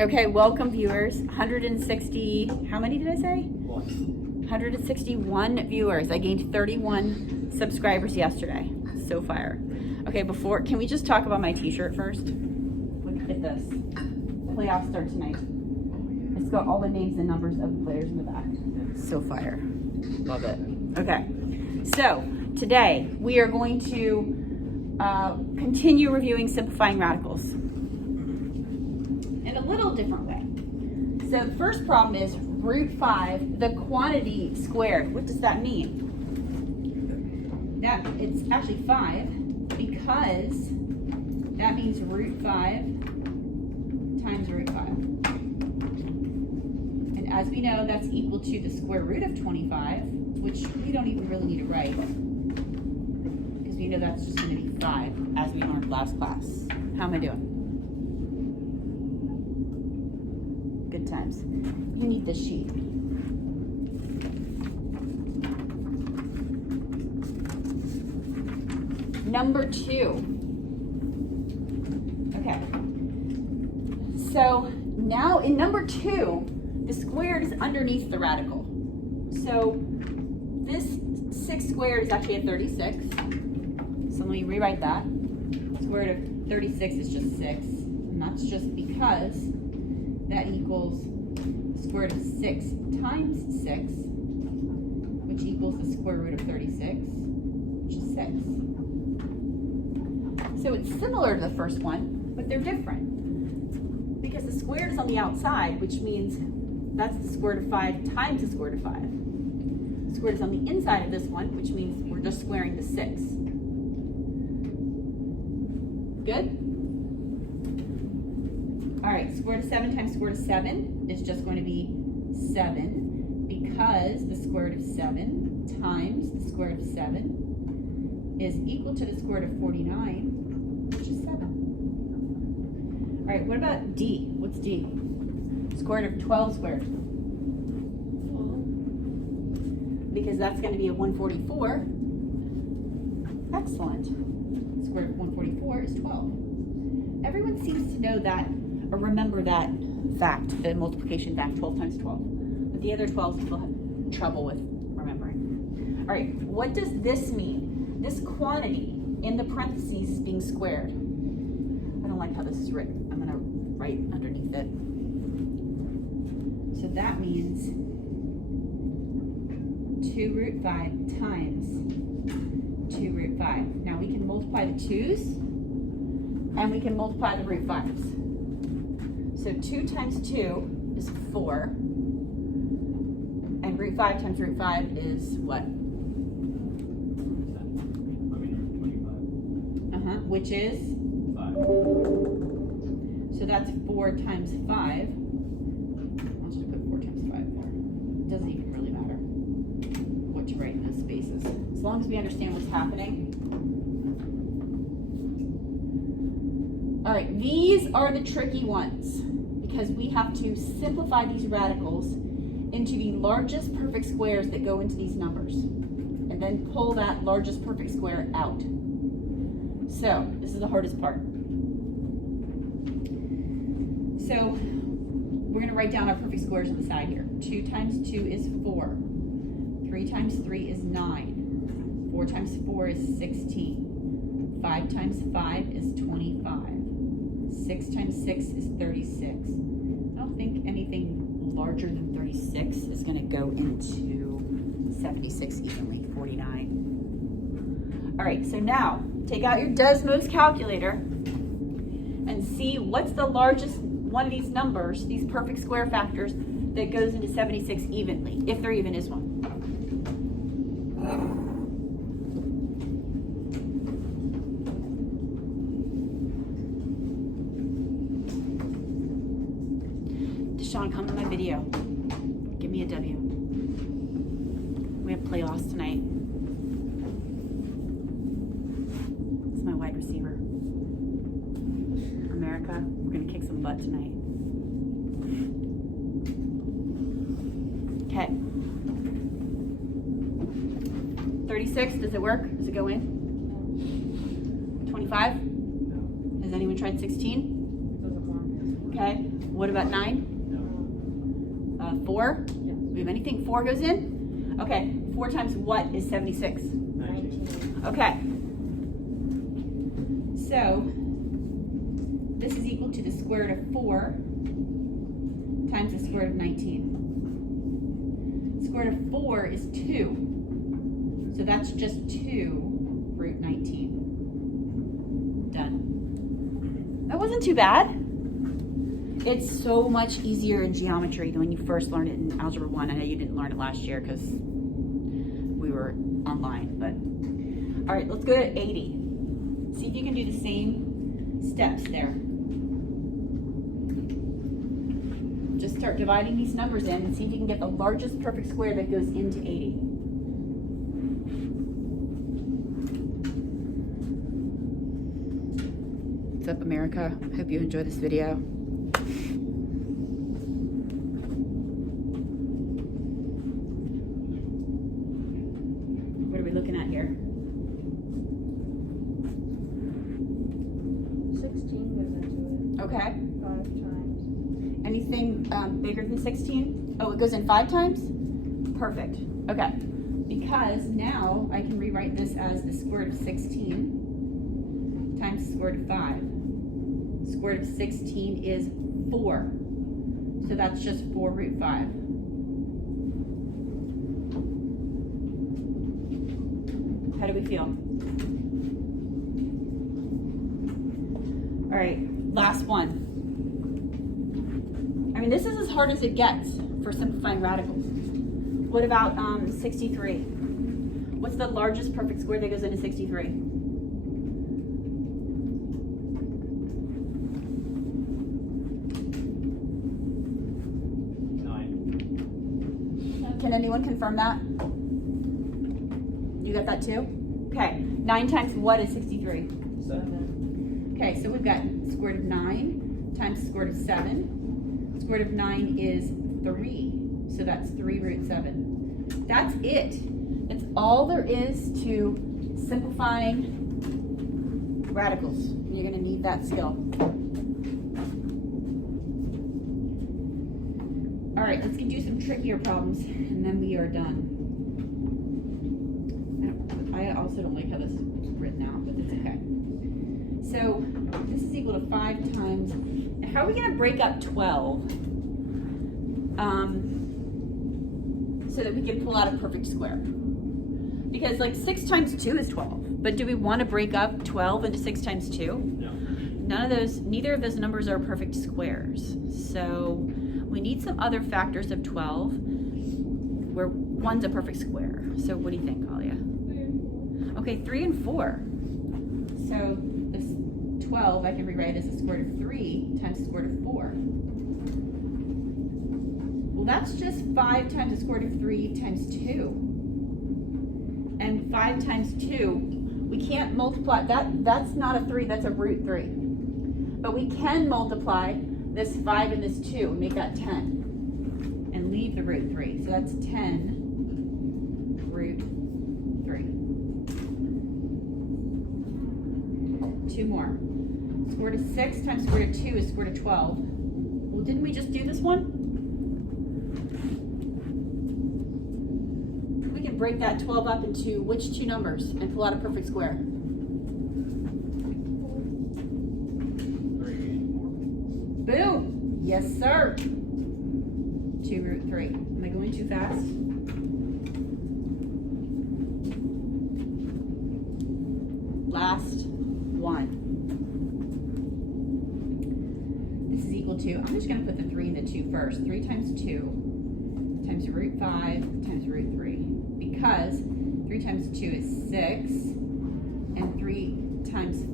Okay, welcome viewers. 160, how many did I say? 161 viewers. I gained 31 subscribers yesterday. So fire. Okay, can we just talk about my t-shirt first? Look at this. Playoffs start tonight. It's got all the names and numbers of the players in the back. So fire. Love it. Okay, so today we are going to continue reviewing simplifying radicals in a little different way. So the first problem is root 5, the quantity squared. What does that mean? That it's actually 5 because that means root 5 times root 5. And as we know, that's equal to the square root of 25, which we don't even really need to write because we know that's just going to be 5 as we learned last class. How am I doing? Good times. You need this sheet. Number 2. Okay. So now in number 2, the squared is underneath the radical. So this 6 squared is actually a 36. So let me rewrite that. Square root of 36 is just 6. And that's just because that equals the square root of 6 times 6, which equals the square root of 36, which is 6. So it's similar to the first one, but they're different. Because the squared is on the outside, which means that's the square root of 5 times the square root of 5. The squared is on the inside of this one, which means we're just squaring the 6. Good? All right, square root of 7 times square root of 7 is just going to be 7 because the square root of 7 times the square root of 7 is equal to the square root of 49, which is 7. All right, what about D? What's D? Square root of 12 squared. Because that's going to be a 144. Excellent. Square root of 144 is 12. Everyone seems to know that or remember that fact, the multiplication fact, 12 times 12. But the other 12s people have trouble with remembering. All right, what does this mean? This quantity in the parentheses is being squared. I don't like how this is written. I'm going to write underneath it. So that means 2 root 5 times 2 root 5. Now we can multiply the 2's and we can multiply the root 5's. So 2 times 2 is 4. And root 5 times root 5 is what? Which is? 5. So that's 4 times 5. I'll just put 4 times 5 there. It doesn't even really matter what to write in those spaces. As long as we understand what's happening. All right, these are the tricky ones because we have to simplify these radicals into the largest perfect squares that go into these numbers and then pull that largest perfect square out. So this is the hardest part. So we're going to write down our perfect squares on the side here. 2 times 2 is 4. 3 times 3 is 9. 4 times 4 is 16. 5 times 5 is 25. 6 times 6 is 36. I don't think anything larger than 36 is going to go into 76 evenly, 49. All right, so now take out your Desmos calculator and see what's the largest one of these numbers, these perfect square factors, that goes into 76 evenly, if there even is one. Deshaun, come to my video. Give me a W. We have playoffs tonight. It's my wide receiver. America, we're going to kick some butt tonight. Okay. 36, does it work? Does it go in? 25? Has anyone tried 16? Okay. What about 9? No. 4? Yes. We have anything 4 goes in? Okay. 4 times what is 76? 19. Okay. So this is equal to the square root of 4 times the square root of 19. Square root of 4 is 2. So that's just 2 root 19. Done. That wasn't too bad. It's so much easier in geometry than when you first learned it in Algebra 1. I know you didn't learn it last year because we were online, but. All right, let's go to 80. See if you can do the same steps there. Just start dividing these numbers in and see if you can get the largest perfect square that goes into 80. What's up, America? Hope you enjoy this video. What are we looking at here? 16 goes into it. Okay. 5 times. Anything bigger than 16? Oh, it goes in 5 times? Perfect. Okay. Because now I can rewrite this as the square root of 16 times the square root of 5. Square root of 16 is 4. So that's just 4 root 5. How do we feel? All right, last one. I mean, this is as hard as it gets for simplifying radicals. What about 63? What's the largest perfect square that goes into 63? 9. Can anyone confirm that? You got that too? Okay, 9 times what is 63? 7. Okay, so we've got square root of 9 times square root of 7. Square root of 9 is 3, so that's 3 root 7. That's it. That's all there is to simplifying radicals. You're going to need that skill. All right, let's do some trickier problems, and then we are done. I also don't like how this is written out, but it's okay. So this is equal to 5 times. How are we going to break up 12 so that we can pull out a perfect square? Because like 6 times 2 is 12. But do we want to break up 12 into 6 times 2? No. Neither of those numbers are perfect squares. So we need some other factors of 12 where one's a perfect square. So what do you think, Alia? 3 and 4. Okay, 3 and 4. So this 12 I can rewrite as the square root of 3 times the square root of 4. Well, that's just 5 times the square root of 3 times 2. And 5 times 2, we can't multiply, that's not a 3, that's a root 3. But we can multiply this 5 and this 2 and make that 10. And leave the root 3. So that's 10 root 3. 2 more. Square root of 6 times square root of 2 is square root of 12. Well, didn't we just do this one? We can break that 12 up into which 2 numbers and pull out a perfect square? 3 and 4. Boom! Yes, sir. 2 root 3. Am I going too fast? Last one. This is equal to, I'm just going to put the 3 and the 2 first. 3 times 2 times root 5 times root 3. Because 3 times 2 is 6, and 3 times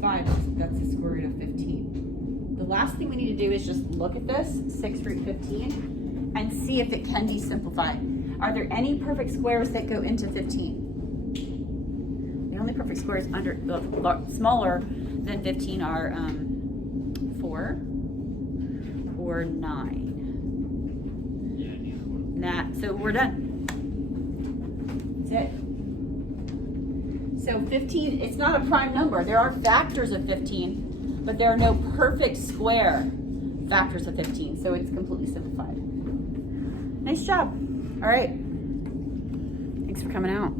5, that's the square root of 15. The last thing we need to do is just look at this, 6 root 15, and see if it can be simplified. Are there any perfect squares that go into 15? The only perfect squares smaller than 15 are 4 or 9. Yeah, neither one. So we're done. That's it. So 15, it's not a prime number. There are factors of 15, but there are no perfect square factors of 15, so it's completely simplified. Nice job. All right. Thanks for coming out.